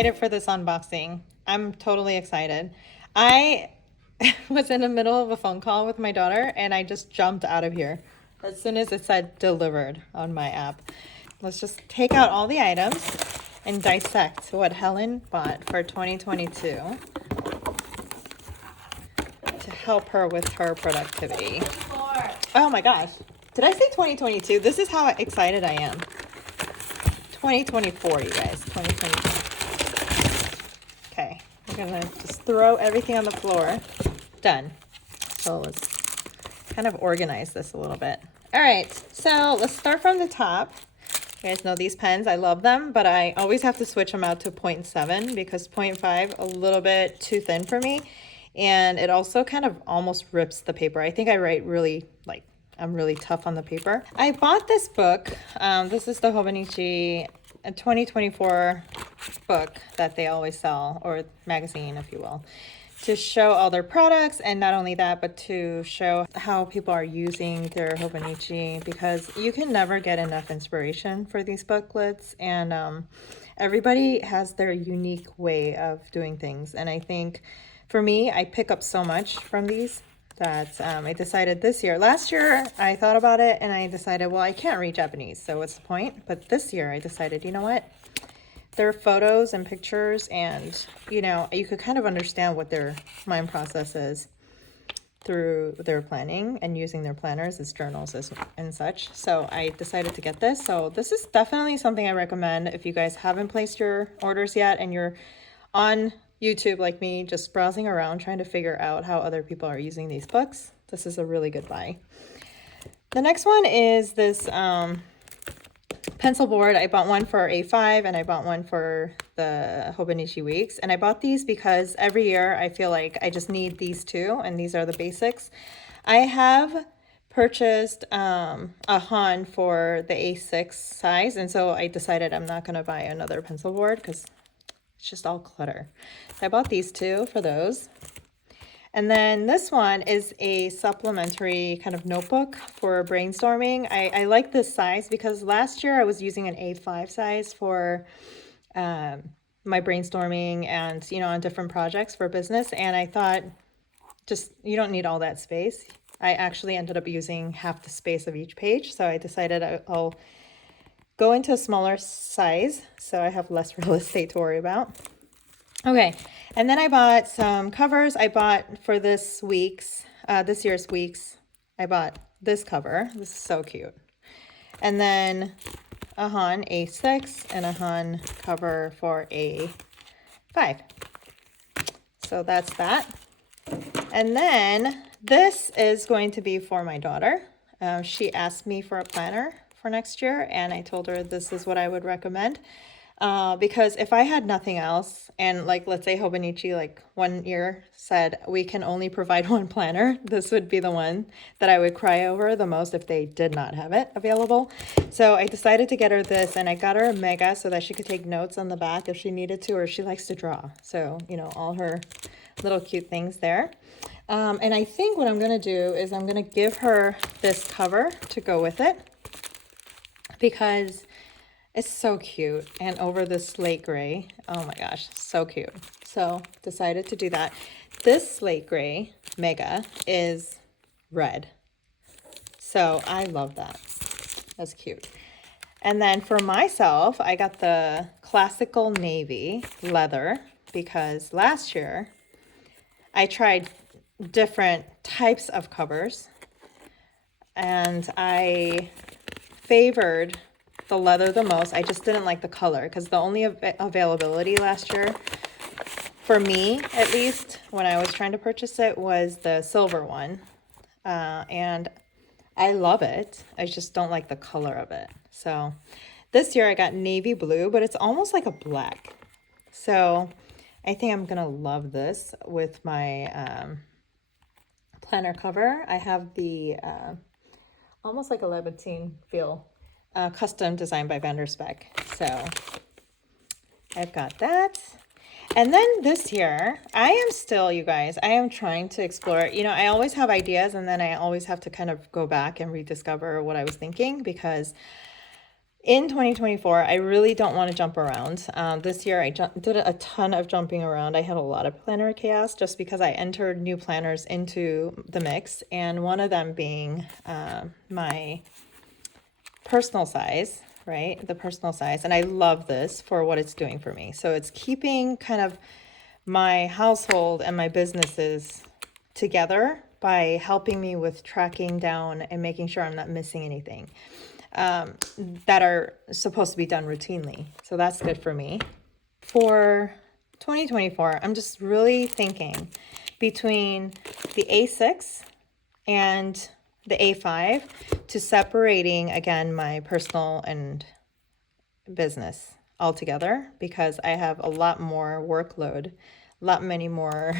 excited for this unboxing. I'm totally excited. I was in the middle of a phone call with my daughter and I just jumped out of here as soon as it said delivered on my app. Let's just take out all the items and dissect what Helen bought for 2022 to help her with her productivity. Oh my gosh. Did I say 2022? This is how excited I am. 2024, you guys. 2024. Okay, we're gonna just throw everything on the floor. Done. So let's kind of organize this a little bit. All right, so let's start from the top. You guys know these pens, I love them, but I always have to switch them out to 0.7 because 0.5 a little bit too thin for me. And it also kind of almost rips the paper. I think I write really, I'm really tough on the paper. I bought this book. This is the Hobonichi 2024 book that they always sell, or magazine, if you will, to show all their products. And not only that, but to show how people are using their Hobonichi, because you can never get enough inspiration for these booklets. And everybody has their unique way of doing things. And I think for me, I pick up so much from these that I decided this year. Last year, I thought about it and I decided, well, I can't read Japanese, so what's the point? But this year, I decided, you know what? There are photos and pictures, and you could kind of understand what their mind process is through their planning and using their planners as journals and such. So I decided to get this. So this is definitely something I recommend if you guys haven't placed your orders yet and you're on YouTube like me, just browsing around trying to figure out how other people are using these books. This is a really good buy. The next one is this pencil board. I bought one for A5 and I bought one for the Hobonichi Weeks. And I bought these because every year I feel like I just need these two, and these are the basics. I have purchased a Han for the A6 size, and so I decided I'm not going to buy another pencil board because it's just all clutter. So I bought these two for those. And then this one is a supplementary kind of notebook for brainstorming. I like this size because last year I was using an A5 size for my brainstorming and, on different projects for business. And I thought, just, you don't need all that space. I actually ended up using half the space of each page. So I decided I'll go into a smaller size so I have less real estate to worry about. Okay, and then I bought some covers. I bought for this year's weeks, I bought this cover. This is so cute. And then a Han A6 and a Han cover for A5. So that's that. And then this is going to be for my daughter. She asked me for a planner for next year, and I told her this is what I would recommend. Because if I had nothing else, and let's say Hobonichi one year said we can only provide one planner, this would be the one that I would cry over the most if they did not have it available. So I decided to get her this, and I got her a mega so that she could take notes on the back if she needed to, or she likes to draw. So, all her little cute things there. And I think what I'm going to do is I'm going to give her this cover to go with it, because it's so cute, and over the slate gray. Oh my gosh, so cute. So decided to do that. This slate gray mega is red. So I love that. That's cute. And then for myself, I got the classical navy leather because last year I tried different types of covers and I favored the leather the most. I just didn't like the color because the only availability last year, for me at least, when I was trying to purchase it, was the silver one. And I love it. I just don't like the color of it. So this year I got navy blue, but it's almost like a black. So I think I'm gonna love this with my planner cover. I have the almost like a Levantine feel. Custom designed by Vanderspec. So I've got that. And then this year, I am still, you guys, I am trying to explore. I always have ideas, and then I always have to kind of go back and rediscover what I was thinking, because In 2024, I really don't want to jump around. This year, I did a ton of jumping around. I had a lot of planner chaos just because I entered new planners into the mix, and one of them being my personal size, right? The personal size. And I love this for what it's doing for me. So it's keeping kind of my household and my businesses together by helping me with tracking down and making sure I'm not missing anything that are supposed to be done routinely. So that's good for me. For 2024, I'm just really thinking between the A6 and the A5 to separating again my personal and business altogether, because I have a lot more workload, a lot more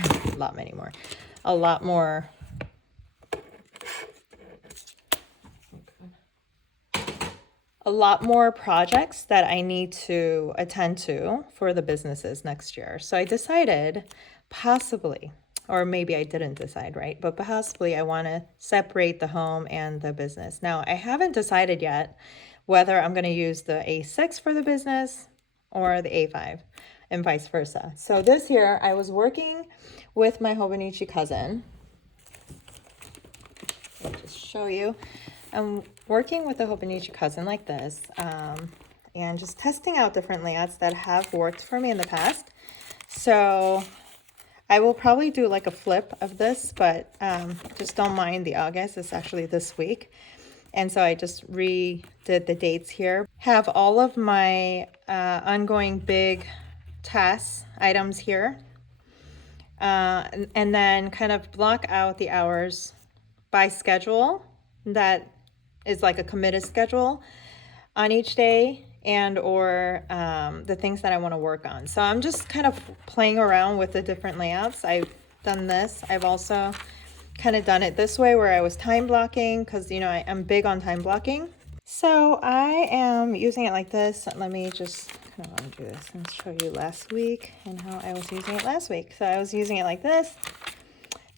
a lot more projects that I need to attend to for the businesses next year. So I decided possibly, or maybe I didn't decide, right? But possibly I want to separate the home and the business. Now, I haven't decided yet whether I'm going to use the A6 for the business or the A5 and vice versa. So this year I was working with my Hobonichi cousin. I'll just show you. I'm working with a Hobonichi cousin like this, and just testing out different layouts that have worked for me in the past. So I will probably do like a flip of this, but just don't mind the August. It's actually this week. And so I just redid the dates here. Have all of my ongoing big tasks items here. And then kind of block out the hours by schedule that is like a committed schedule on each day, and or the things that I want to work on. So I'm just kind of playing around with the different layouts. I've done this. I've also kind of done it this way where I was time blocking, because you know I'm big on time blocking. So I am using it like this. Let me just kind of undo this and show you last week and how I was using it last week. So I was using it like this,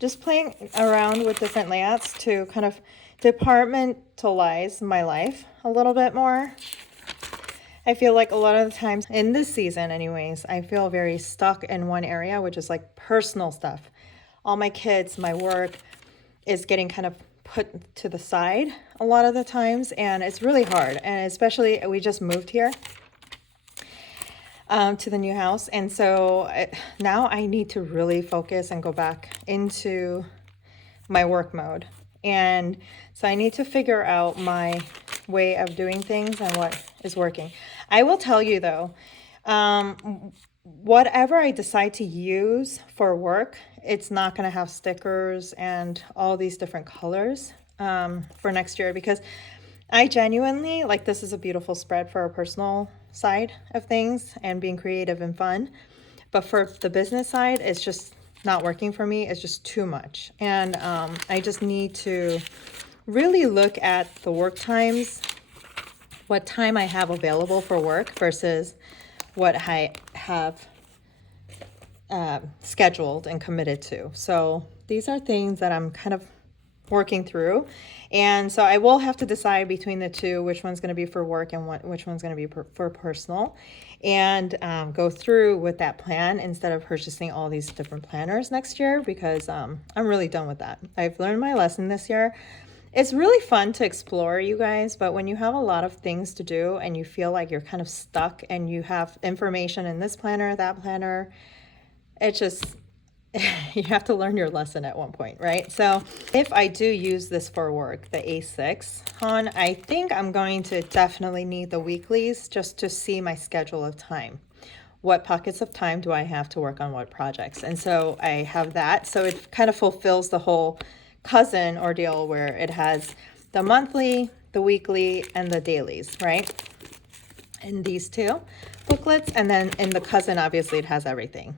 just playing around with different layouts to kind of departmentalize my life a little bit more. I feel like a lot of the times in this season anyways, I feel very stuck in one area, which is like personal stuff. All my kids, my work is getting kind of put to the side a lot of the times, and it's really hard. And especially we just moved here to the new house, and so now I need to really focus and go back into my work mode. And so I need to figure out my way of doing things and what is working. I will tell you though, whatever I decide to use for work, it's not going to have stickers and all these different colors for next year, because I genuinely, like, this is a beautiful spread for a personal side of things and being creative and fun. But for the business side, it's just not working for me. It's just too much. And I just need to really look at the work times, what time I have available for work versus what I have scheduled and committed to. So these are things that I'm kind of working through. And so I will have to decide between the two, which one's going to be for work and which one's going to be for personal, and go through with that plan instead of purchasing all these different planners next year, because I'm really done with that. I've learned my lesson this year. It's really fun to explore, you guys, but when you have a lot of things to do and you feel like you're kind of stuck and you have information in this planner, that planner, it just, you have to learn your lesson at one point, right? So if I do use this for work, the A6 on, I think I'm going to definitely need the weeklies just to see my schedule of time. What pockets of time do I have to work on what projects? And so I have that. So it kind of fulfills the whole cousin ordeal where it has the monthly, the weekly, and the dailies, right? In these two booklets. And then in the cousin, obviously it has everything.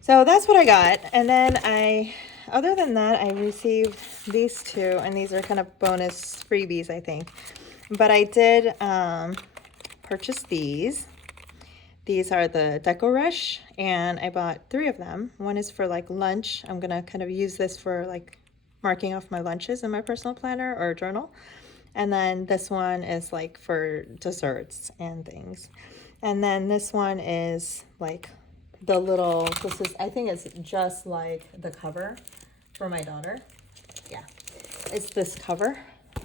So that's what I got. And then other than that, I received these two, and these are kind of bonus freebies, I think. But I did purchase these. These are the Deco Rush, and I bought 3 of them. One is for like lunch. I'm gonna kind of use this for like marking off my lunches in my personal planner or journal. And then this one is like for desserts and things. And then this one is like the little, this is, I think it's just like the cover for my daughter. Yeah, it's this cover.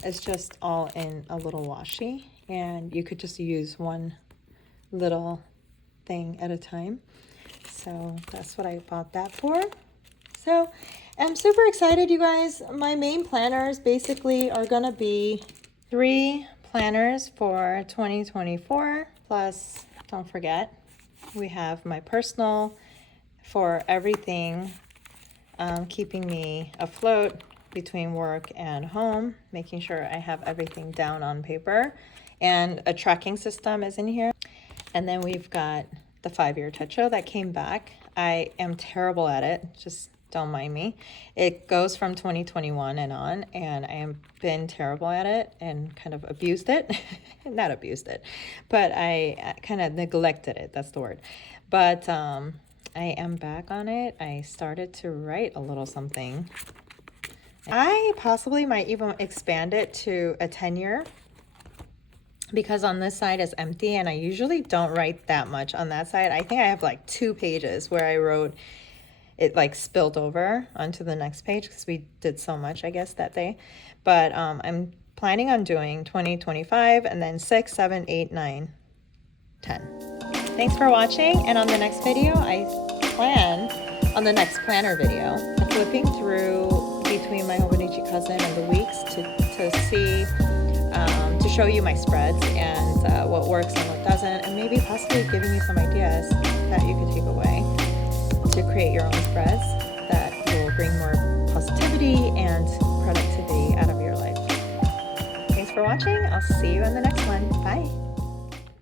It's just all in a little washi, and you could just use one little thing at a time. So that's what I bought that for. So I'm super excited, you guys. My main planners basically are gonna be 3 planners for 2024. Plus, don't forget, we have my personal for everything, keeping me afloat between work and home, making sure I have everything down on paper, and a tracking system is in here. And then we've got the 5-year techo that came back. I am terrible at it, just don't mind me. It goes from 2021 and on, and I have been terrible at it and kind of abused it. Not abused it, but I kind of neglected it, that's the word. But I am back on it. I started to write a little something. I possibly might even expand it to a 10-year, because on this side is empty, and I usually don't write that much on that side. I think I have like 2 pages where I wrote it, like spilled over onto the next page because we did so much, I guess, that day. But I'm planning on doing 2025 and then 6, 7, 8, 9, 10. Thanks for watching, and on the next video, I plan on the next planner video, flipping through between my Hobonichi cousin and the weeks to see, to show you my spreads and what works and what doesn't, and maybe possibly giving you some ideas that you could take away to create your own spreads that will bring more positivity and productivity out of your life. Thanks for watching. I'll see you in the next one. Bye.